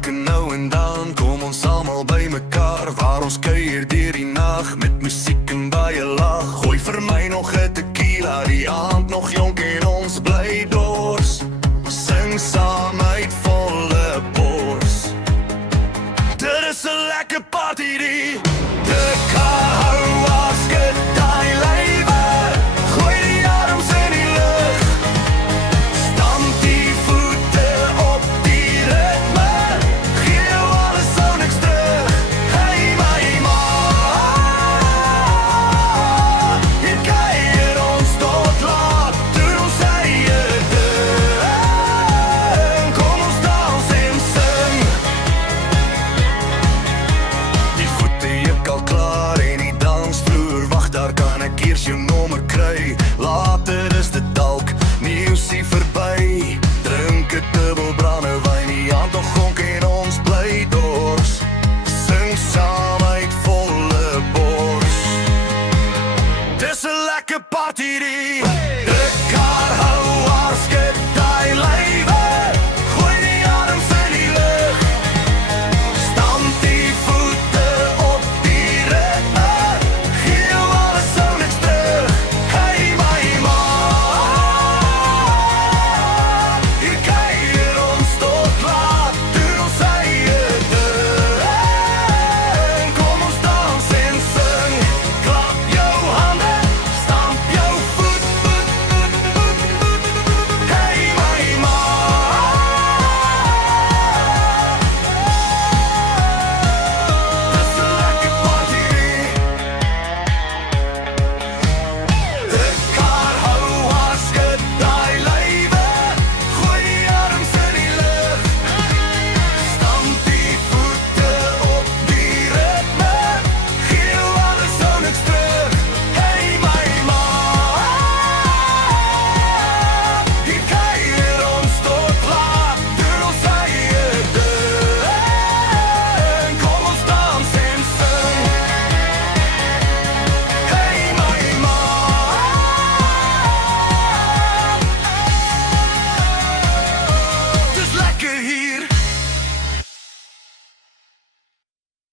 Elke nou en dan kom ons allemaal by mekaar, waar ons kuier deur die nag met musiek en baie lag. Gooi vir my nog 'n tequila, die aand nog jonk en ons bly dors. Sing saam uit volle bors. Dit is 'n lekker party die